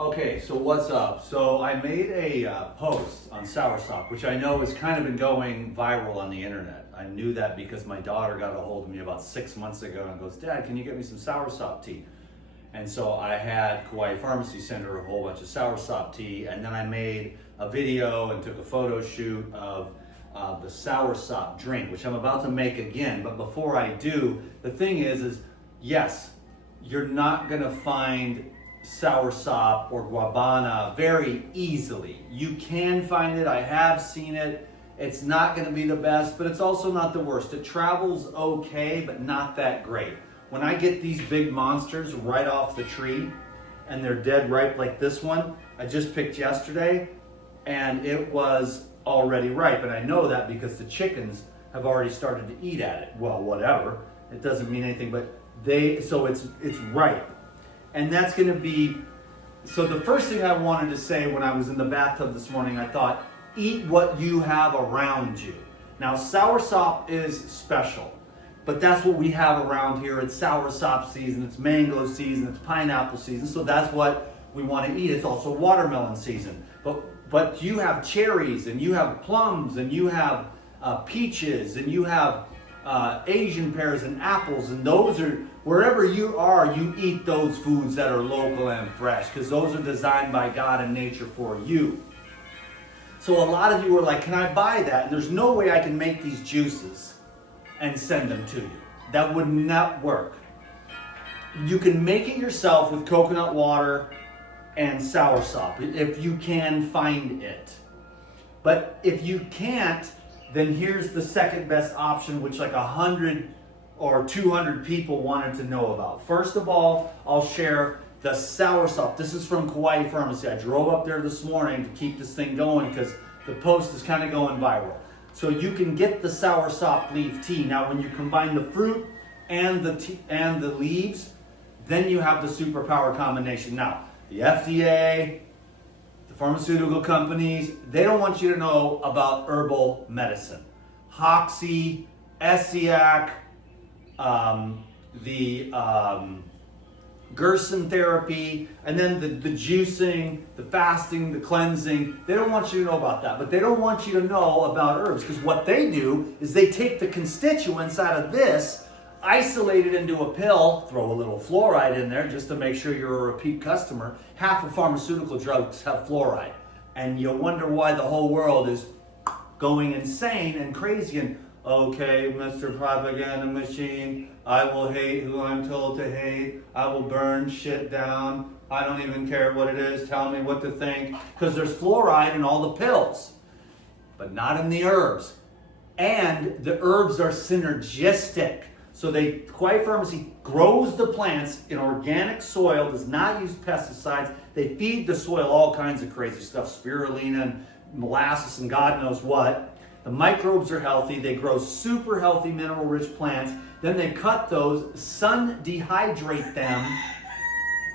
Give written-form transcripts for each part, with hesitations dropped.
Okay, so what's up? So I made a post on soursop, which I know has kind of been going viral on the internet. I knew that because my daughter got a hold of me about 6 months ago and goes, "Dad, can you get me some soursop tea?" And so I had Kauai Pharmacy send her a whole bunch of soursop tea, and then I made a video and took a photo shoot of the soursop drink, which I'm about to make again. But before I do, the thing is yes, you're not gonna find soursop or guabana very easily. You can find it, I have seen it. It's not gonna be the best, but it's also not the worst. It travels okay, but not that great. When I get these big monsters right off the tree and they're dead ripe like this one, I just picked yesterday and it was already ripe. And I know that because the chickens have already started to eat at it. Well, whatever, it doesn't mean anything, but so it's ripe. And that's gonna be, so the first thing I wanted to say when I was in the bathtub this morning, I thought, eat what you have around you. Now, soursop is special, but that's what we have around here. It's soursop season, it's mango season, it's pineapple season, so that's what we wanna eat. It's also watermelon season. But you have cherries, and you have plums, and you have peaches, and you have Asian pears and apples, and those are, wherever you are, you eat those foods that are local and fresh, because those are designed by God and nature for you. So a lot of you are like, can I buy that? And there's no way I can make these juices and send them to you. That would not work. You can make it yourself with coconut water and soursop, if you can find it. But if you can't, then here's the second best option, which like 100 or 200 people wanted to know about. First of all, I'll share the soursop. This is from Kauai Pharmacy. I drove up there this morning to keep this thing going because the post is kind of going viral. So you can get the soursop leaf tea. Now, when you combine the fruit and the leaves, then you have the superpower combination. Now, the FDA, the pharmaceutical companies, they don't want you to know about herbal medicine. Hoxie, Essiac, the Gerson therapy, and then the juicing, the fasting, the cleansing. They don't want you to know about that, but they don't want you to know about herbs, because what they do is they take the constituents out of this, isolate it into a pill, throw a little fluoride in there just to make sure you're a repeat customer. Half of pharmaceutical drugs have fluoride, and you wonder why the whole world is going insane and crazy and, okay, Mr. Propaganda Machine, I will hate who I'm told to hate. I will burn shit down. I don't even care what it is. Tell me what to think. Because there's fluoride in all the pills, but not in the herbs. And the herbs are synergistic. So Kauai Pharmacy grows the plants in organic soil, does not use pesticides. They feed the soil all kinds of crazy stuff, spirulina and molasses and God knows what. The microbes are healthy. They grow super healthy mineral-rich plants. Then they cut those, sun dehydrate them,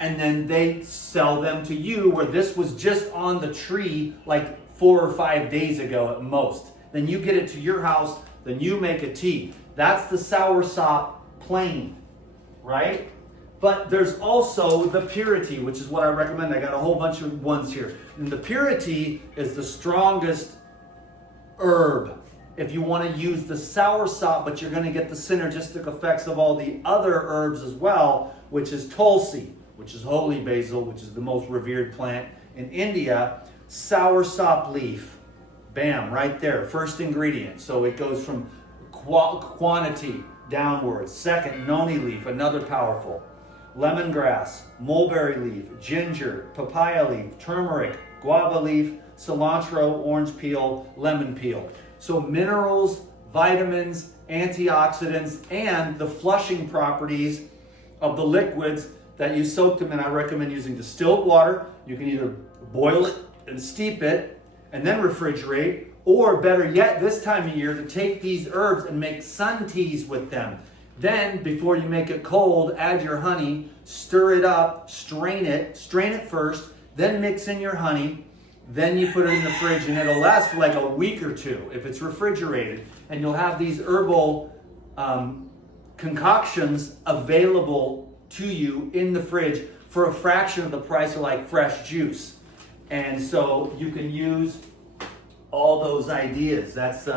and then they sell them to you, where this was just on the tree like 4 or 5 days ago at most. Then you get it to your house, then you make a tea. That's the soursop plain, right? But there's also the purity, which is what I recommend. I got a whole bunch of ones here. And the purity is the strongest herb. If you want to use the soursop, but you're going to get the synergistic effects of all the other herbs as well, which is tulsi, which is holy basil, which is the most revered plant in India. Soursop leaf, bam, right there, first ingredient. So it goes from quantity downwards. Second, noni leaf, another powerful. Lemongrass, mulberry leaf, ginger, papaya leaf, turmeric, guava leaf, cilantro, orange peel, lemon peel. So minerals, vitamins, antioxidants, and the flushing properties of the liquids that you soak them in. I recommend using distilled water. You can either boil it and steep it and then refrigerate, or better yet, this time of year, to take these herbs and make sun teas with them. Then, before you make it cold, add your honey, stir it up, strain it first, then mix in your honey, then you put it in the fridge, and it'll last for like a week or two if it's refrigerated, and you'll have these herbal concoctions available to you in the fridge for a fraction of the price of like fresh juice. And so you can use all those ideas. That's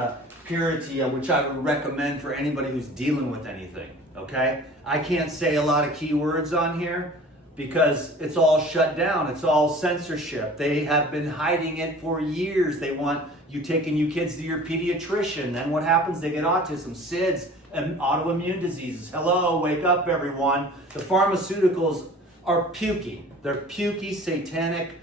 purity, which I would recommend for anybody who's dealing with anything, okay? I can't say a lot of keywords on here because it's all shut down. It's all censorship. They have been hiding it for years. They want you taking you kids to your pediatrician. Then what happens? They get autism, SIDS, and autoimmune diseases. Hello, wake up everyone. The pharmaceuticals are pukey. They're pukey, satanic,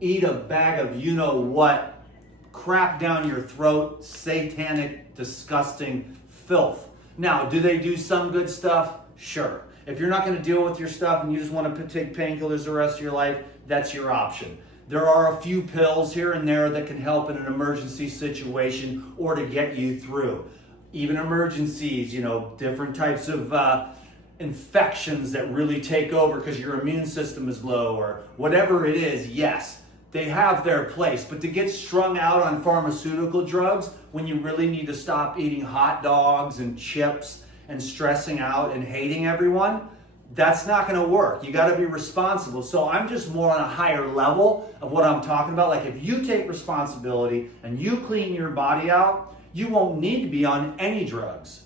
eat a bag of you-know-what, crap down your throat, satanic, disgusting filth. Now, do they do some good stuff? Sure. If you're not going to deal with your stuff and you just want to take painkillers the rest of your life, that's your option. There are a few pills here and there that can help in an emergency situation or to get you through. Even emergencies, different types of infections that really take over because your immune system is low or whatever it is, yes, they have their place. But to get strung out on pharmaceutical drugs when you really need to stop eating hot dogs and chips and stressing out and hating everyone, that's not going to work. You got to be responsible. So I'm just more on a higher level of what I'm talking about. Like if you take responsibility and you clean your body out, you won't need to be on any drugs,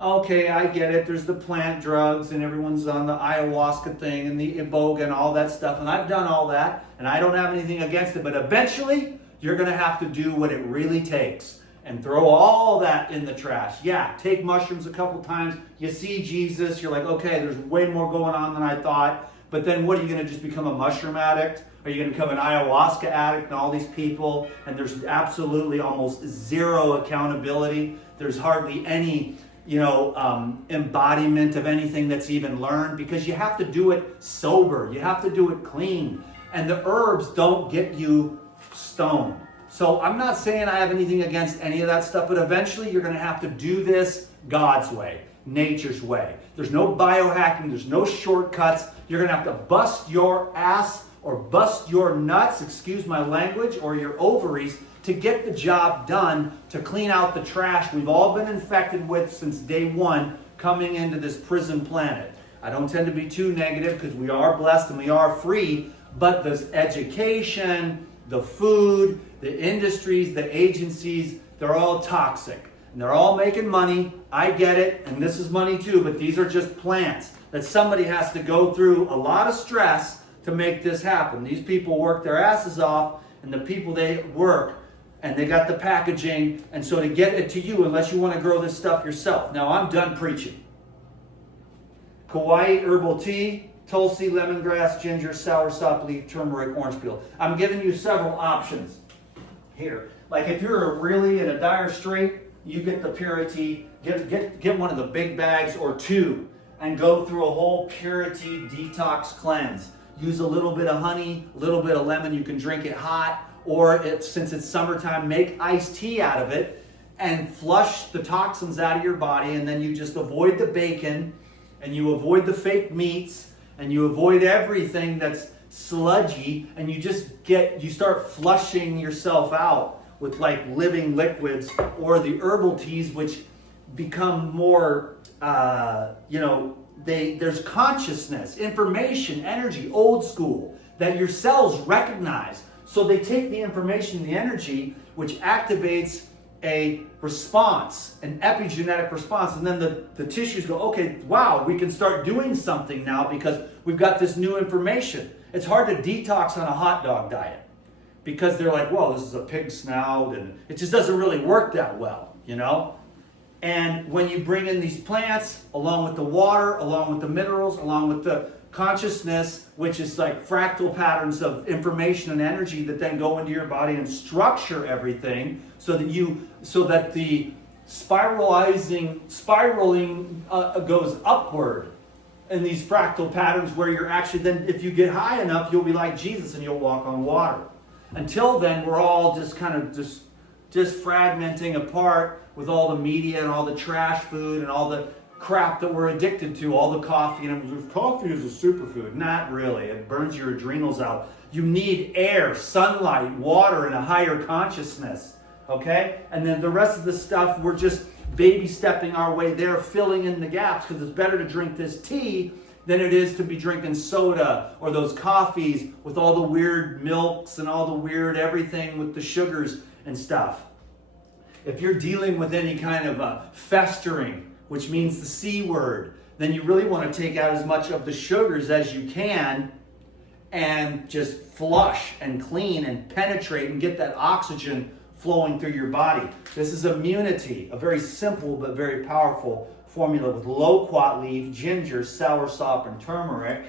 Okay, I get it. There's the plant drugs and everyone's on the ayahuasca thing and the iboga and all that stuff. And I've done all that and I don't have anything against it. But eventually you're going to have to do what it really takes and throw all that in the trash. Yeah, take mushrooms a couple times. You see Jesus. You're like, okay, there's way more going on than I thought. But then what, are you going to just become a mushroom addict? Are you going to become an ayahuasca addict and all these people? And there's absolutely almost zero accountability. There's hardly any embodiment of anything that's even learned because you have to do it sober. You have to do it clean. And the herbs don't get you stoned. So I'm not saying I have anything against any of that stuff, but eventually you're going to have to do this God's way, nature's way. There's no biohacking. There's no shortcuts. You're going to have to bust your ass or bust your nuts, excuse my language, or your ovaries to get the job done, to clean out the trash we've all been infected with since day one coming into this prison planet. I don't tend to be too negative because we are blessed and we are free, but this education, the food, the industries, the agencies, they're all toxic. And they're all making money. I get it, and this is money too, but these are just plants that somebody has to go through a lot of stress to make this happen. These people work their asses off, and the people they work, and they got the packaging, and so to get it to you, unless you want to grow this stuff yourself. Now I'm done preaching. Kauai herbal tea, tulsi, lemongrass, ginger, soursop leaf, turmeric, orange peel. I'm giving you several options here. Like if you're really in a dire strait, you get the purity, get one of the big bags or two, and go through a whole purity detox cleanse. Use a little bit of honey, a little bit of lemon. You can drink it hot. Or since it's summertime, make iced tea out of it and flush the toxins out of your body, and then you just avoid the bacon and you avoid the fake meats and you avoid everything that's sludgy, and you start flushing yourself out with like living liquids or the herbal teas, which become more, there's consciousness, information, energy, old school that your cells recognize. So they take the information, the energy, which activates a response, an epigenetic response, and then the tissues go, okay, wow, we can start doing something now because we've got this new information. It's hard to detox on a hot dog diet because they're like, whoa, this is a pig snout, and it just doesn't really work that well, And when you bring in these plants, along with the water, along with the minerals, along with the consciousness, which is like fractal patterns of information and energy that then go into your body and structure everything so that the spiraling goes upward in these fractal patterns where you're actually then, if you get high enough, you'll be like Jesus and you'll walk on water. Until then, we're all just kind of just fragmenting apart with all the media and all the trash food and all the crap that we're addicted to, all the coffee. And coffee is a superfood. Not really. It burns your adrenals out. You need air, sunlight, water, and a higher consciousness. Okay? And then the rest of the stuff, baby stepping our way there, filling in the gaps, because it's better to drink this tea than it is to be drinking soda or those coffees with all the weird milks and all the weird everything with the sugars and stuff. If you're dealing with any kind of festering, which means the C word, then you really want to take out as much of the sugars as you can and just flush and clean and penetrate and get that oxygen flowing through your body. This is immunity, a very simple but very powerful formula with loquat leaf, ginger, soursop, and turmeric.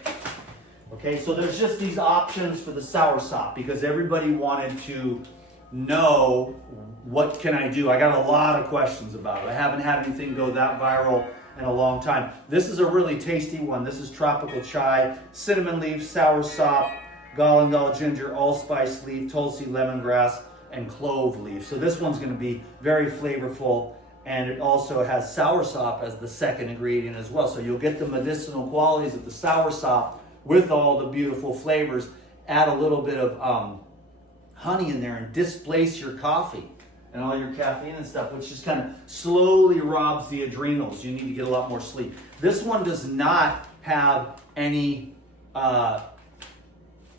Okay, so there's just these options for the soursop because everybody wanted to know, what can I do? I got a lot of questions about it. I haven't had anything go that viral in a long time. This is a really tasty one. This is tropical chai, cinnamon leaf, soursop, galangal ginger, allspice leaf, tulsi lemongrass, and clove leaf. So this one's going to be very flavorful, and it also has soursop as the second ingredient as well. So you'll get the medicinal qualities of the soursop with all the beautiful flavors. Add a little bit of honey in there and displace your coffee and all your caffeine and stuff, which just kind of slowly robs the adrenals. You need to get a lot more sleep. This one does not have any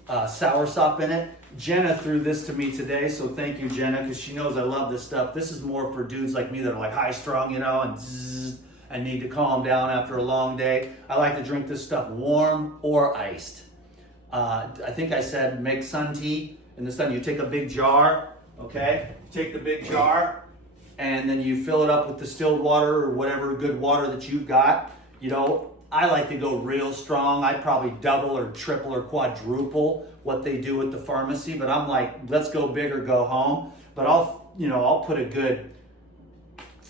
soursop in it. Jenna threw this to me today, so thank you, Jenna, because she knows I love this stuff. This is more for dudes like me that are like high strung, you know, and zzz, and need to calm down after a long day. I like to drink this stuff warm or iced. I think I said make sun tea in the sun. You take a big jar, okay? Take the big jar, and then you fill it up with distilled water or whatever good water that you've got. You know, I like to go real strong. I probably double or triple or quadruple what they do at the pharmacy, but I'm like, let's go big or go home. But I'll put a good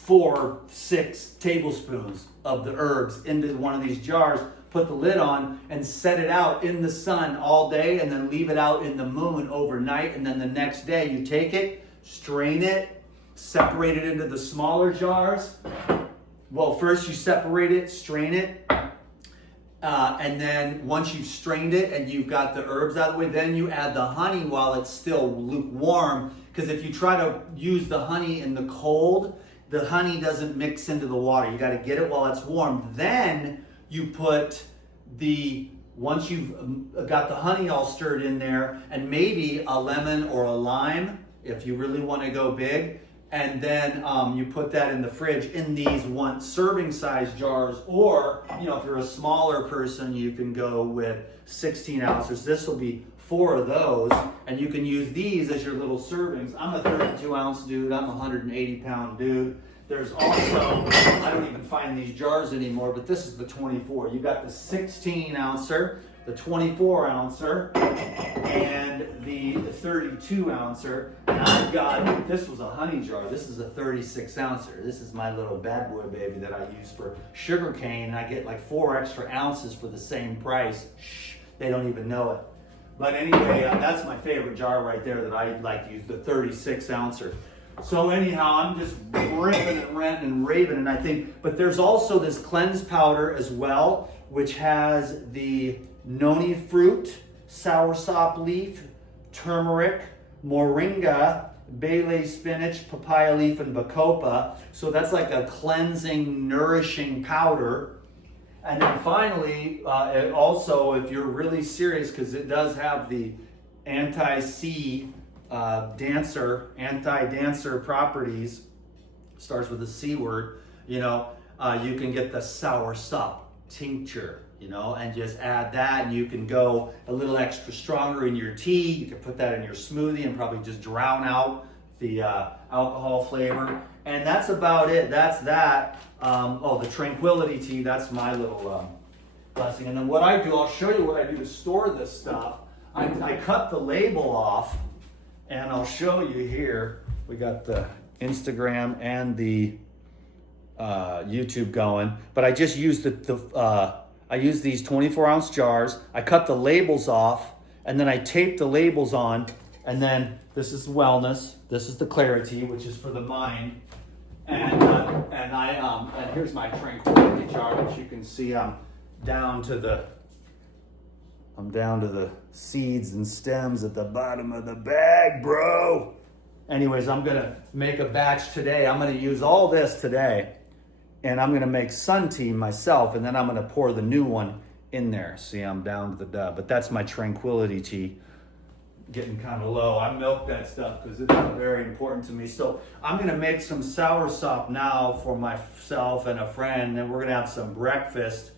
4-6 tablespoons of the herbs into one of these jars, put the lid on, and set it out in the sun all day, and then leave it out in the moon overnight. And then the next day you take it, strain it, separate it into the smaller jars. Well, first you separate it, strain it, and then once you've strained it and you've got the herbs out of the way, then you add the honey while it's still lukewarm, because if you try to use the honey in the cold, the honey doesn't mix into the water. You got to get it while it's warm. Then you put once you've got the honey all stirred in there, and maybe a lemon or a lime if you really want to go big, and then you put that in the fridge in these serving size jars, or if you're a smaller person, you can go with 16 ounces. This will be 4 of those, and you can use these as your little servings. I'm a 32 ounce dude. I'm a 180 pound dude. There's also, I don't even find these jars anymore, but this is the 24. You got the 16 ouncer, the 24 ouncer, and the 32 ouncer. And I've got, this was a honey jar. This is a 36 ouncer. This is my little bad boy baby that I use for sugar cane. I get like 4 extra ounces for the same price. Shh, they don't even know it. But anyway, that's my favorite jar right there that I like to use, the 36 ouncer. So anyhow, I'm just ripping and ranting and raving, and I think, but there's also this cleanse powder as well, which has the noni fruit, soursop leaf, turmeric, moringa, bay spinach, papaya leaf, and bacopa. So that's like a cleansing, nourishing powder. And then finally, also, if you're really serious, because it does have the anti-C anti-dancer properties, starts with the C word, you can get the soursop tincture, and just add that, and you can go a little extra stronger in your tea. You can put that in your smoothie and probably just drown out the alcohol flavor. And that's about it. That's that. The tranquility tea, that's my little blessing. And then what I do, I'll show you what I do to store this stuff. I cut the label off, and I'll show you here. We got the Instagram and the YouTube going, but I just used I use these 24 ounce jars. I cut the labels off, and then I tape the labels on, and then this is wellness. This is the clarity, which is for the mind. And here's my tranquility jar, which you can see I'm down to the seeds and stems at the bottom of the bag, bro. Anyways, I'm gonna make a batch today. I'm gonna use all this today, and I'm gonna make sun tea myself, and then I'm gonna pour the new one in there. See, I'm down to the dub, but that's my tranquility tea. Getting kind of low. I milk that stuff because it's very important to me. So I'm gonna make some soursop now for myself and a friend, and we're gonna have some breakfast.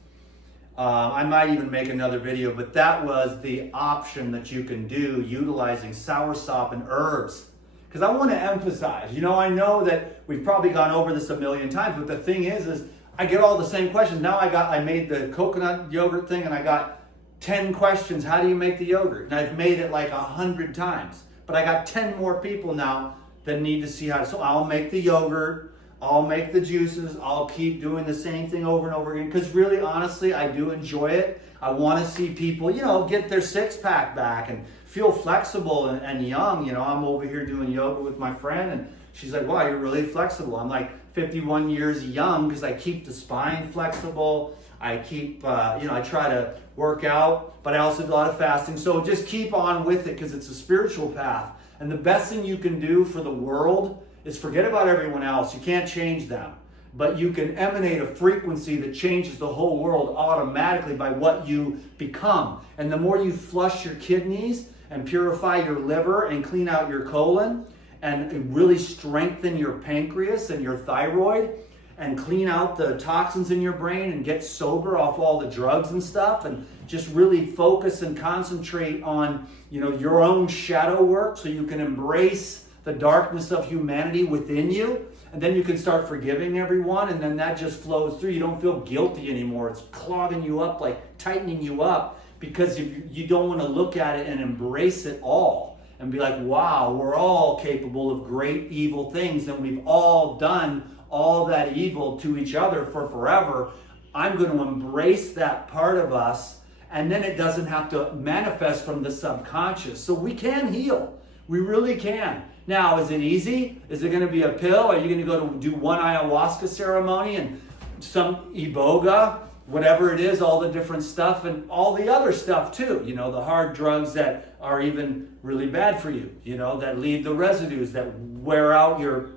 I might even make another video, but that was the option that you can do utilizing soursop and herbs. Because I want to emphasize, I know that we've probably gone over this a million times, but the thing is I get all the same questions. Now I made the coconut yogurt thing and I got 10 questions. How do you make the yogurt? And I've made it like 100 times, but I got 10 more people now that need to see how to. So I'll make the yogurt, I'll make the juices, I'll keep doing the same thing over and over again. Because really, honestly, I do enjoy it. I want to see people, get their six-pack back and feel flexible and young. I'm over here doing yoga with my friend and she's like, wow, you're really flexible. I'm like 51 years young because I keep the spine flexible. I keep, I try to work out, but I also do a lot of fasting. So just keep on with it because it's a spiritual path. And the best thing you can do for the world is forget about everyone else. You can't change them. But you can emanate a frequency that changes the whole world automatically by what you become. And the more you flush your kidneys and purify your liver and clean out your colon and really strengthen your pancreas and your thyroid and clean out the toxins in your brain and get sober off all the drugs and stuff and just really focus and concentrate on, your own shadow work so you can embrace the darkness of humanity within you. And then you can start forgiving everyone, and then that just flows through. You don't feel guilty anymore. It's clogging you up, like tightening you up, because you don't want to look at it and embrace it all and be like, wow, we're all capable of great evil things, and we've all done all that evil to each other for forever. I'm going to embrace that part of us, and then it doesn't have to manifest from the subconscious. So we can heal. We really can. Now, is it easy? Is it going to be a pill? Are you going to go to do one ayahuasca ceremony and some iboga, whatever it is, all the different stuff and all the other stuff too? The hard drugs that are even really bad for you, that leave the residues, that wear out your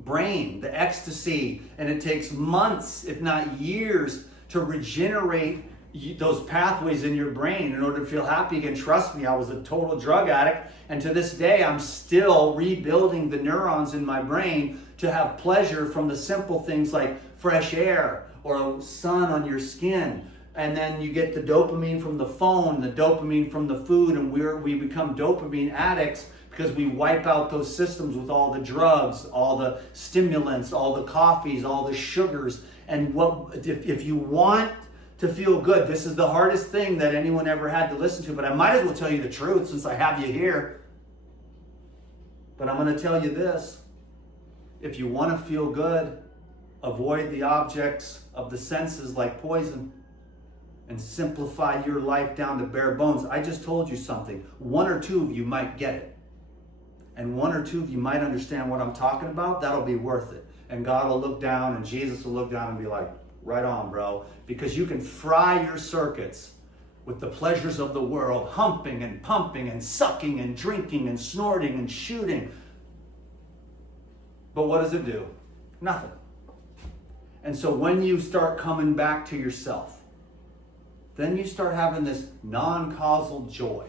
brain, the ecstasy, and it takes months, if not years, to regenerate those pathways in your brain in order to feel happy again. Trust me, I was a total drug addict, and to this day I'm still rebuilding the neurons in my brain to have pleasure from the simple things like fresh air or sun on your skin. And then you get the dopamine from the phone, the dopamine from the food, and we become dopamine addicts because we wipe out those systems with all the drugs, all the stimulants, all the coffees, all the sugars. And if you want to feel good, this is the hardest thing that anyone ever had to listen to, but I might as well tell you the truth since I have you here. But I'm going to tell you this. If you want to feel good, avoid the objects of the senses like poison and simplify your life down to bare bones. I just told you something. One or two of you might get it. And one or two of you might understand what I'm talking about. That'll be worth it. And God will look down and Jesus will look down and be like, right on, bro. Because you can fry your circuits with the pleasures of the world, humping and pumping and sucking and drinking and snorting and shooting. But what does it do? Nothing. And so when you start coming back to yourself, then you start having this non-causal joy.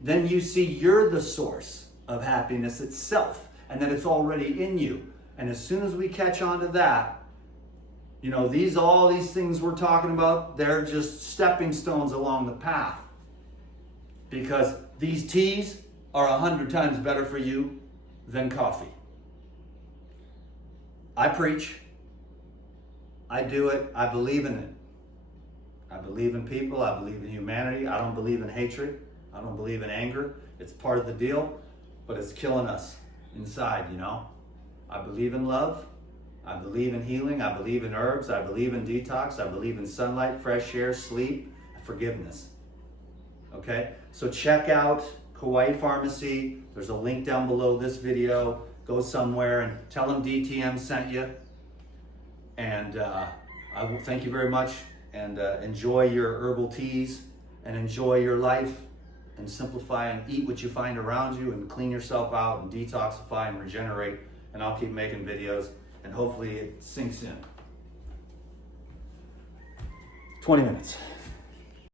Then you see you're the source of happiness itself and that it's already in you. And as soon as we catch on to that, all these things we're talking about, they're just stepping stones along the path. Because these teas are 100 times better for you than coffee. I preach. I do it. I believe in it. I believe in people. I believe in humanity. I don't believe in hatred. I don't believe in anger. It's part of the deal, but it's killing us inside, I believe in love. I believe in healing. I believe in herbs. I believe in detox. I believe in sunlight, fresh air, sleep, forgiveness. Okay? So check out Kauai Pharmacy. There's a link down below this video. Go somewhere and tell them DTM sent you. And I will thank you very much. And enjoy your herbal teas and enjoy your life. and simplify and eat what you find around you and clean yourself out and detoxify and regenerate. And I'll keep making videos and hopefully it sinks in. 20 minutes.